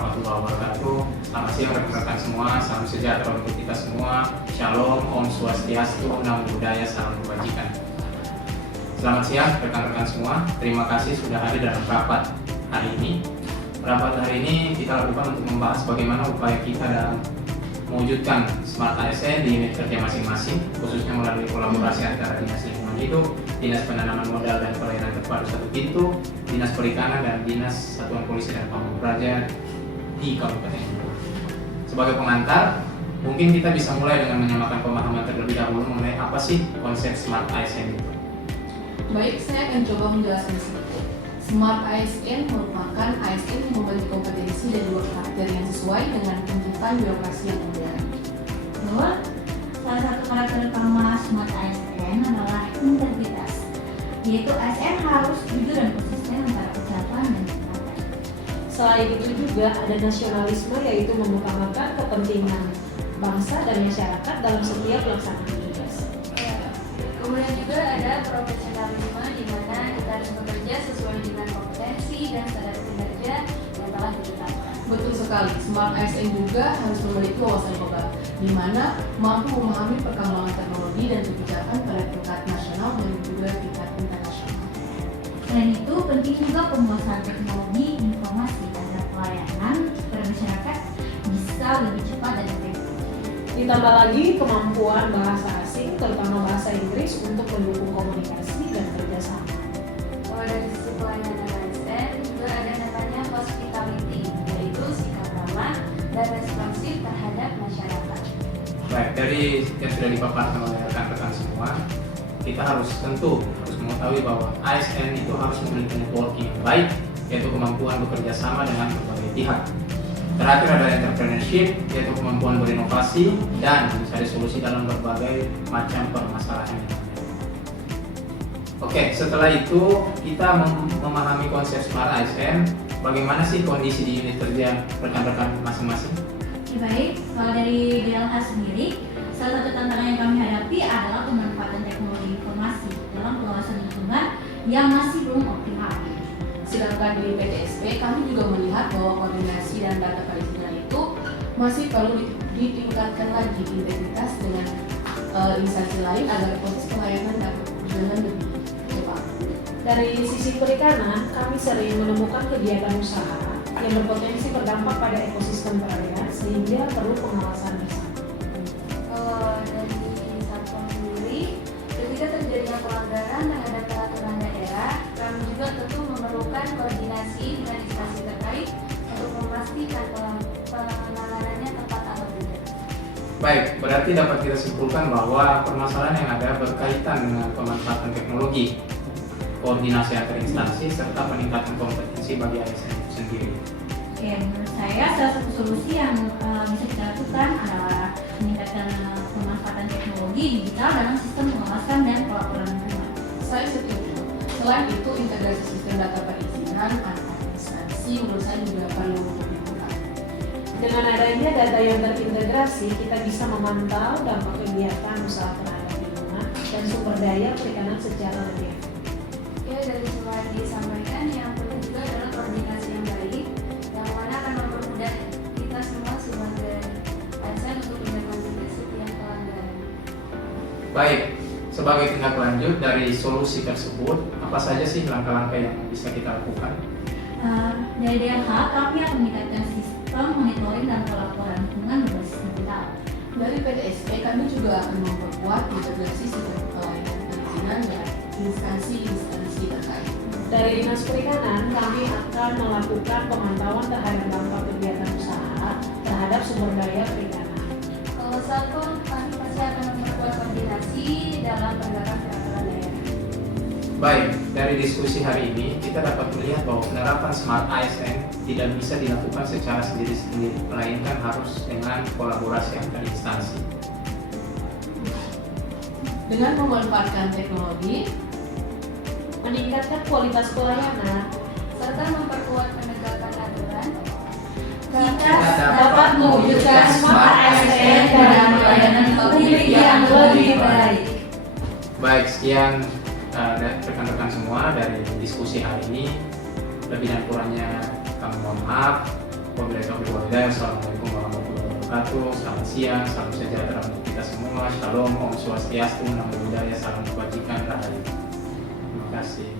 warahmatullahi wabarakatuh. Selamat siang rekan-rekan semua, salam sejahtera untuk kita semua. Shalom, Om Swastiastu, Namo Buddhaya, salam kebajikan. Selamat siang rekan-rekan semua, terima kasih sudah hadir dalam rapat hari ini. Rapat hari ini kita lakukan untuk membahas bagaimana upaya kita dalam mewujudkan Smart ASN di unit kerja masing-masing, khususnya melalui kolaborasi antara Dinas Lingkungan Hidup, Dinas Penanaman Modal dan Pelayanan Terpadu Satu Pintu, Dinas Perikanan, dan Dinas Satuan Polisi dan Pamung Praja di Kabupaten Jember. Sebagai pengantar, mungkin kita bisa mulai dengan menyamakan pemahaman terlebih dahulu mengenai apa sih konsep Smart ASN itu. Baik, saya akan coba menjelaskan sedikit. Smart ASN merupakan ASN yang memiliki kompetensi dan dua karakter yang sesuai dengan tuntutan birokrasi yang modern. Betul. Salah satu karakter utama Smart ASN adalah integritas, yaitu ASN harus jujur dan konsisten antara ucapan dan tindakan. Selain itu juga ada nasionalisme, yaitu mengutamakan kepentingan bangsa dan masyarakat dalam setiap pelaksanaan tugas. Kemudian juga ada profesionalisme di mana kita harus bekerja sesuai dengan kompetensi dan standar kinerja yang telah ditetapkan. Betul sekali, Smart ASN juga harus memiliki wawasan global, di mana mampu memahami perkembangan teknologi dan kebijakan pada tingkat nasional dan juga tingkat internasional. Selain itu, penting juga penguasaan teknologi informasi agar pelayanan kepada masyarakat bisa lebih cepat dan efektif. Ditambah lagi kemampuan bahasa asing, terutama bahasa Inggris untuk mendukung komunikasi dan kerjasama. Kalau dari sisi pelayanan ASN juga ada namanya hospitality, yaitu sikap ramah dan responsif terhadap masyarakat. Baik, dari yang sudah dipaparkan oleh rekan-rekan semua, kita harus mengetahui bahwa ASN itu harus memiliki networking yang baik, yaitu kemampuan bekerja sama dengan berbagai pihak. Terakhir ada entrepreneurship, yaitu kemampuan berinovasi dan mencari solusi dalam berbagai macam permasalahan. Oke, setelah itu kita memahami konsep Smart ASN. Bagaimana sih kondisi di unit kerja rekan-rekan masing-masing? Baik, kalau dari DLH sendiri, salah satu tantangan yang kami hadapi adalah pemanfaatan teknologi informasi dalam pengawasan lingkungan yang masih belum optimal. Sedangkan di PTSP, kami juga melihat bahwa koordinasi dan data perizinan itu masih perlu ditingkatkan lagi integritas dengan instansi lain agar proses pelayanan dapat berjalan lebih cepat. Dari sisi perikanan, kami sering menemukan kegiatan usaha yang berpotensi berdampak pada ekosistem perairan sehingga perlu pengawasan bersama. Kalau dari Satpam sendiri, ketika terjadinya pelanggaran terhadap peraturan daerah, kami juga tentu memerlukan koordinasi dengan instansi terkait untuk memastikan penanganannya tepat atau tidak. Baik, berarti dapat kita simpulkan bahwa permasalahan yang ada berkaitan dengan pemanfaatan teknologi, koordinasi antar instansi, serta peningkatan kompetensi bagi ASN itu sendiri. Oke, menurut saya salah satu solusi yang bisa kita lakukan adalah meningkatkan pemanfaatan teknologi digital dalam sistem pengawasan dan pelaporan lingkungan. Saya setuju. Selain itu, integrasi sistem data perizinan antar instansi menurut saya juga perlu dilakukan. Dengan adanya data yang terintegrasi, kita bisa memantau dampak kegiatan usaha terhadap lingkungan dan sumber daya perikanan secara lebih efektif. Ya, dari semua yang disampaikan, yang penting juga adalah koordinasi yang baik, yang mana akan mempermudah kita semua sebagai ASN untuk menindaklanjuti setiap pelanggaran. Baik, sebagai tindak lanjut dari solusi tersebut, apa saja sih langkah-langkah yang bisa kita lakukan? Dari DLH, kami akan meningkatkan sistem monitoring dan pelaporan lingkungan berbasis digital. Dari PTSP, kami juga akan memperkuat integrasi sistem pelayanan perizinan dan instansi terkait. Dari Dinas Perikanan, kami akan melakukan pemantauan terhadap dampak kegiatan usaha terhadap sumber daya perikanan. Kalau Satpam, kami pasti akan memperkuat koordinasi dalam penegakan peraturan daerah. Baik, dari diskusi hari ini kita dapat melihat bahwa penerapan Smart ASN tidak bisa dilakukan secara sendiri-sendiri, melainkan harus dengan kolaborasi antar instansi. Dengan memanfaatkan teknologi, Meningkatkan kualitas pelayanan, serta memperkuat penegakan aturan, Kita dapat mewujudkan Smart ASN dan pelayanan publik yang lebih baik. Baik, sekian rekan-rekan semua dari diskusi hari ini. Lebih dan kurangnya kami mohon maaf. Wabillahi taufiq wal hidayah. Assalamualaikum warahmatullahi wabarakatuh. Selamat siang, salam sejahtera untuk kita semua. Shalom, Om Swastiastu, Namo Buddhaya, salam kebajikan, rahayu. Terima kasih.